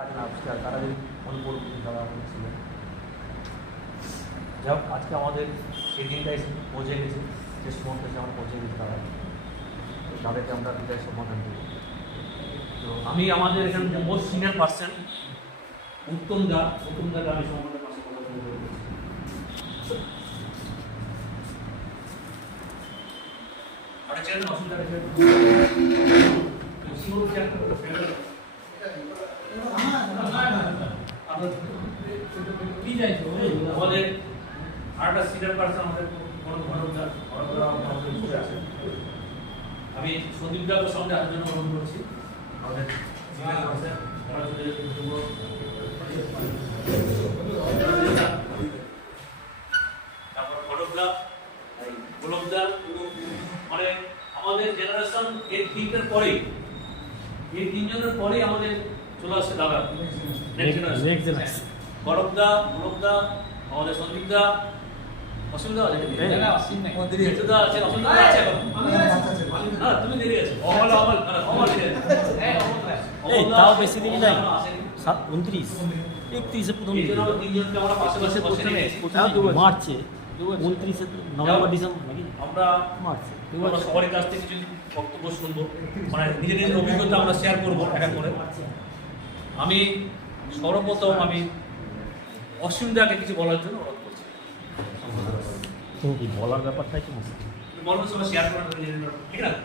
আজকাল তারা যদি অনুকূল দেওয়া হয়েছিলেন। যাই হোক, আজকে আমাদের সেই দিনটাই পৌঁছে গেছে, যে সময়টা আমরা পৌঁছে গেছি তারা, তো তাদেরকে আমরা বিদায় সম্বোধন দেব। তো আমি আমাদের এখানে যে মোস্ট সিনিয়র পার্সন উত্তম দাকে আমি সম্বন্ধে পাশে কথা বলতে বলছি। আর চ্যানেল অসুবিধা আমাদের আরেকটা সিনিয়র পার্সন আমাদের আমি সন্দীপ দাকে সঙ্গে আসার জন্য অনুরোধ করছি। আমাদের তারপর গোলকদা, মানে আমাদের জেনারেশন এই তিনটার পরেই, এই তিনজনের পরেই আমাদের চলে আসছে দাদা গরবদা, গোলকদা, আমাদের সন্দীপদা, অসুবিধা আছে তুমি দেরি আছে, তাও বেশি দিন নাই, 29 31 প্রথম তিনজনকে আমরা পাশাপাশি মার্চে 29 নভেম্বর ডিসেম্বর নাকি আমরা মার্চে সবার কাছ থেকে কিছু বক্তব্য শুনবো, মানে নিজের নিজের অভিজ্ঞতা আমরা শেয়ার করবো এক এক করে। আমি সর্বপ্রথম আমি অসীমদাকে কিছু বলার জন্য অনুরোধ করছি। তুমি কি বলার ব্যাপারটাই কি বলবো, সবাই শেয়ার করার ঠিক আছে।